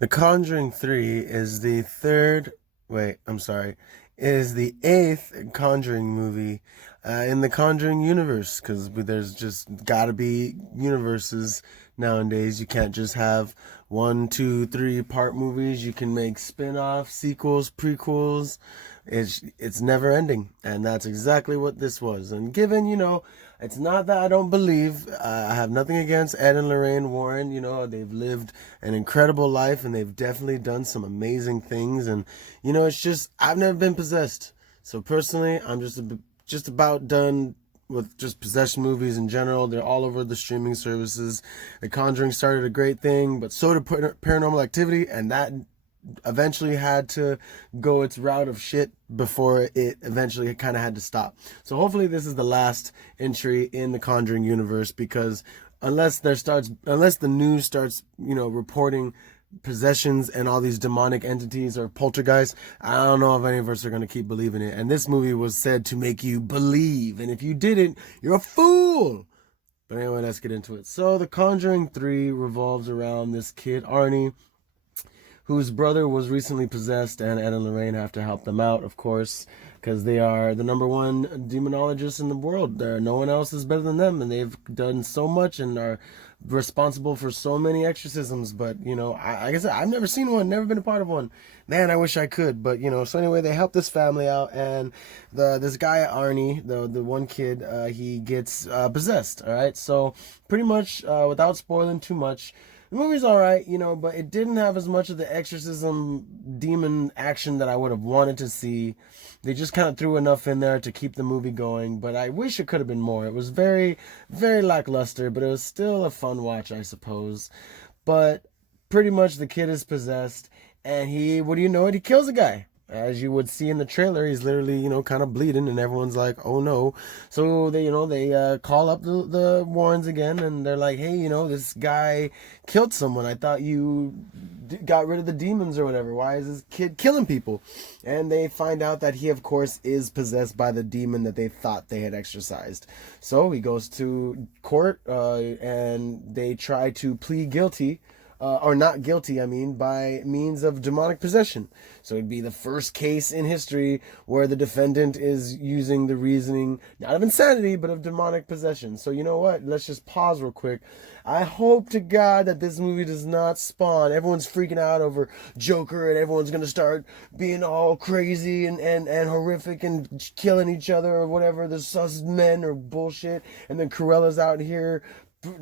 The Conjuring 3 is the third, wait, I'm sorry, is the eighth Conjuring movie in the Conjuring universe because there's just gotta be universes nowadays. You can't just have one, two, three part movies. You can make spin offs, sequels, prequels. It's never ending, and that's exactly what this was. And given, it's not that I don't believe. I have nothing against Ed and Lorraine Warren. They've lived an incredible life and they've definitely done some amazing things. And, it's just, I've never been possessed. So personally, I'm just about done with just possession movies in general. They're all over the streaming services. The Conjuring started a great thing, but so did Paranormal Activity, and that eventually had to go its route of shit before it eventually kind of had to stop. So hopefully this is the last entry in the Conjuring universe, because unless the news starts, reporting possessions and all these demonic entities or poltergeists, I don't know if any of us are going to keep believing it. And this movie was said to make you believe, and if you didn't, you're a fool. But anyway, let's get into it. So The Conjuring 3 revolves around this kid Arnie, whose brother was recently possessed, and Ed and Lorraine have to help them out, of course, because they are the number one demonologists in the world. No one else is better than them, and they've done so much and are responsible for so many exorcisms. But, like I said, I've never seen one, never been a part of one. Man, I wish I could. But, so anyway, they help this family out, and this guy, Arnie, the one kid, he gets possessed, all right? So pretty much, without spoiling too much, the movie's alright, but it didn't have as much of the exorcism demon action that I would have wanted to see. They just kind of threw enough in there to keep the movie going, but I wish it could have been more. It was very, very lackluster, but it was still a fun watch, I suppose. But pretty much the kid is possessed, and what do you know it? He kills a guy. As you would see in the trailer, he's literally, kind of bleeding, and everyone's like, "Oh no!" So they call up the Warrens again, and they're like, "Hey, this guy killed someone. I thought you got rid of the demons or whatever. Why is this kid killing people?" And they find out that he, of course, is possessed by the demon that they thought they had exorcised. So he goes to court, and they try to plead guilty, or not guilty, I mean, by means of demonic possession. So it'd be the first case in history where the defendant is using the reasoning, not of insanity, but of demonic possession. So you know what? Let's just pause real quick. I hope to God that this movie does not spawn. Everyone's freaking out over Joker, and everyone's going to start being all crazy and horrific and killing each other or whatever. The sus men or bullshit. And then Cruella's out here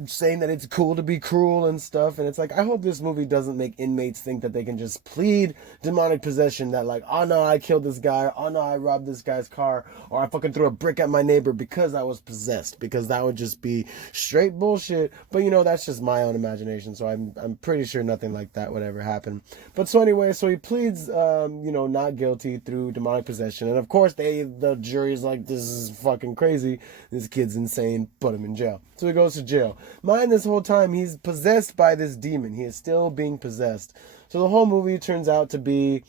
saying that it's cool to be cruel and stuff. And it's like, I hope this movie doesn't make inmates think that they can just plead demonic possession, that like, oh no, I killed this guy, oh no, I robbed this guy's car, or I fucking threw a brick at my neighbor because I was possessed, because that would just be straight bullshit. But that's just my own imagination, so I'm pretty sure nothing like that would ever happen. But so anyway, so he pleads not guilty through demonic possession, and of course the jury's like, this is fucking crazy, this kid's insane, put him in jail. So he goes to jail. Mind, this whole time he's possessed by this demon. He is still being possessed. So the whole movie turns out to be,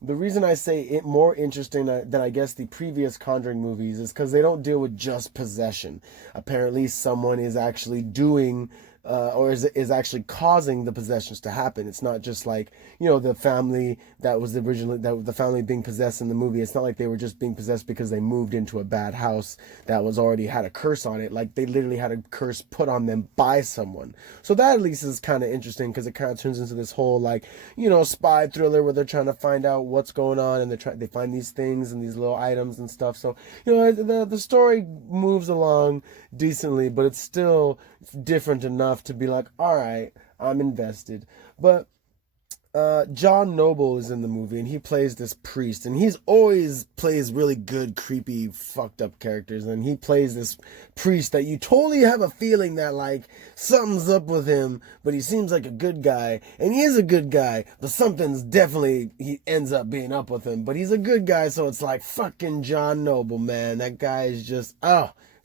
the reason I say it more interesting than I guess the previous Conjuring movies is because they don't deal with just possession. Apparently someone is actually doing or is actually causing the possessions to happen. It's not just like, the family that was originally, that the family being possessed in the movie. It's not like they were just being possessed because they moved into a bad house that was already had a curse on it. Like, they literally had a curse put on them by someone. So that at least is kind of interesting, because it kind of turns into this whole, like, spy thriller where they're trying to find out what's going on, and they find these things and these little items and stuff. So, the story moves along decently, but it's still different enough to be like, all right, I'm invested. But John Noble is in the movie, and he plays this priest, and he's always plays really good, creepy, fucked up characters, and he plays this priest that you totally have a feeling that, like, something's up with him, but he seems like a good guy, and he is a good guy, but something's definitely, he ends up being up with him, but he's a good guy, so it's like, fucking John Noble, man, that guy is just,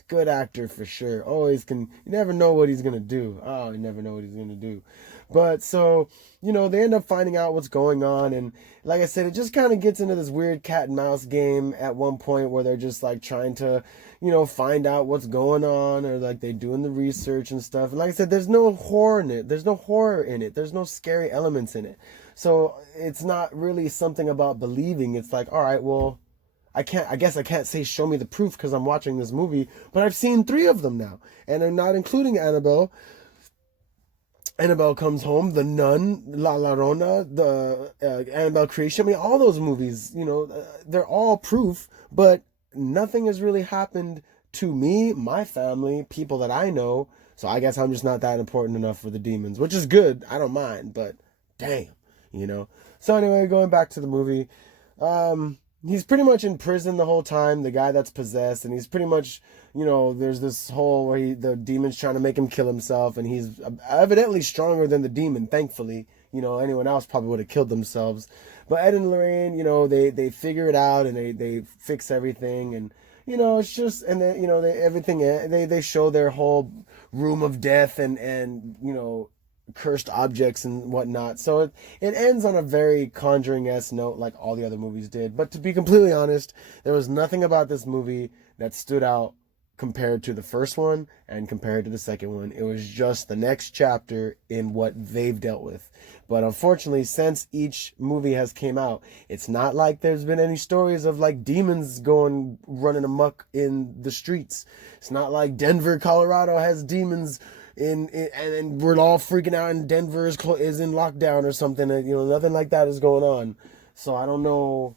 good actor for sure. Always can, you never know what he's gonna do. Oh, you never know what he's gonna do. But so, they end up finding out what's going on. And like I said, it just kind of gets into this weird cat and mouse game at one point where they're just like trying to, find out what's going on, or like they doing the research and stuff. And like I said, there's no horror in it. There's no horror in it. There's no scary elements in it. So it's not really something about believing. It's like, all right, well, I guess I can't say show me the proof because I'm watching this movie, but I've seen 3 of them now, and I'm not including Annabelle. Annabelle Comes Home, The Nun, La Llorona, the Annabelle Creation. I mean, all those movies, they're all proof, but nothing has really happened to me, my family, people that I know. So I guess I'm just not that important enough for the demons, which is good. I don't mind, but damn, So anyway, going back to the movie, he's pretty much in prison the whole time, the guy that's possessed, and he's pretty much, there's this whole where the demon's trying to make him kill himself, and he's evidently stronger than the demon, thankfully. Anyone else probably would have killed themselves. But Ed and Lorraine, they figure it out, and they fix everything, and it's just, and then, they show their whole room of death and cursed objects and whatnot. So it ends on a very Conjuring-esque note like all the other movies did. But to be completely honest, there was nothing about this movie that stood out compared to the first one and compared to the second one. It was just the next chapter in what they've dealt with. But unfortunately, since each movie has came out, it's not like there's been any stories of like demons running amok in the streets. It's not like Denver, Colorado has demons and we're all freaking out, and Denver is in lockdown or something. Nothing like that is going on. So I don't know.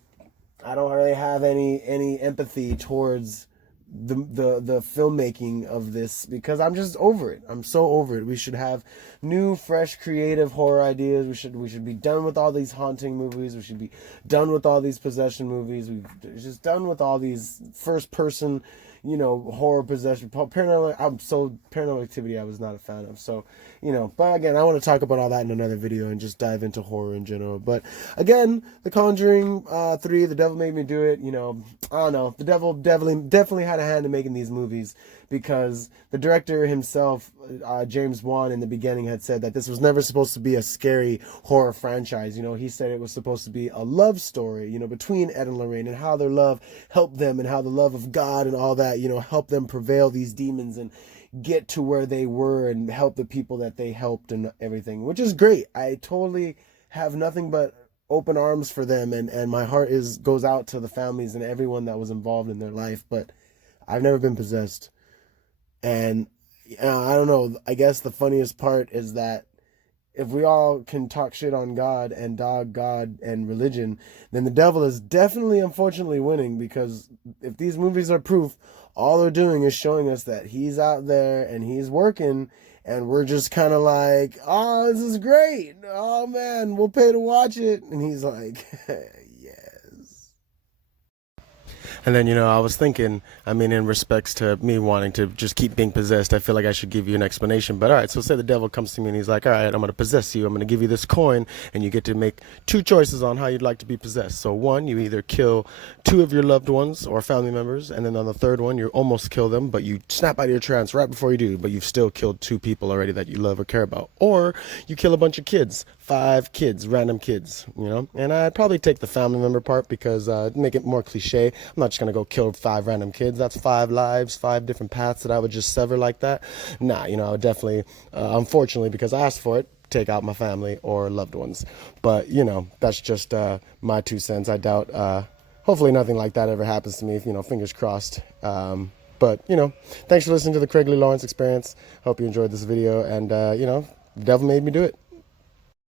I don't really have any empathy towards the filmmaking of this, because I'm just over it. I'm so over it. We should have new, fresh, creative horror ideas. We should be done with all these haunting movies. We should be done with all these possession movies. We've just done with all these first person, horror, possession, paranormal activity I was not a fan of. So, but again, I want to talk about all that in another video and just dive into horror in general. But again, The Conjuring 3, The Devil Made Me Do It, I don't know. The devil definitely had a hand in making these movies, because the director himself, James Wan, in the beginning had said that this was never supposed to be a scary horror franchise. He said it was supposed to be a love story, between Ed and Lorraine, and how their love helped them, and how the love of God and all that, helped them prevail these demons and get to where they were and help the people that they helped and everything, which is great. I totally have nothing but open arms for them, and my heart goes out to the families and everyone that was involved in their life. But I've never been possessed. And I don't know, I guess the funniest part is that if we all can talk shit on God and dog God and religion, then the devil is definitely, unfortunately, winning, because if these movies are proof, all they're doing is showing us that he's out there and he's working, and we're just kind of like, oh, this is great. Oh, man, we'll pay to watch it. And he's like, yes. And then, I was thinking, in respects to me wanting to just keep being possessed, I feel like I should give you an explanation. But all right, so say the devil comes to me and he's like, all right, I'm going to possess you. I'm going to give you this coin, and you get to make 2 choices on how you'd like to be possessed. So 1, you either kill 2 of your loved ones or family members. And then on the 3rd one, you almost kill them, but you snap out of your trance right before you do. But you've still killed 2 people already that you love or care about. Or you kill a bunch of kids, 5 kids, random kids, And I'd probably take the family member part, because make it more cliche. I'm not just going to go kill 5 random kids. That's 5 lives, 5 different paths that I would just sever like that. Nah, I would definitely, unfortunately, because I asked for it, take out my family or loved ones. But, that's just my 2 cents. I doubt, hopefully nothing like that ever happens to me, fingers crossed. But, thanks for listening to the Craig Lee Lawrence Experience. Hope you enjoyed this video, and, the devil made me do it.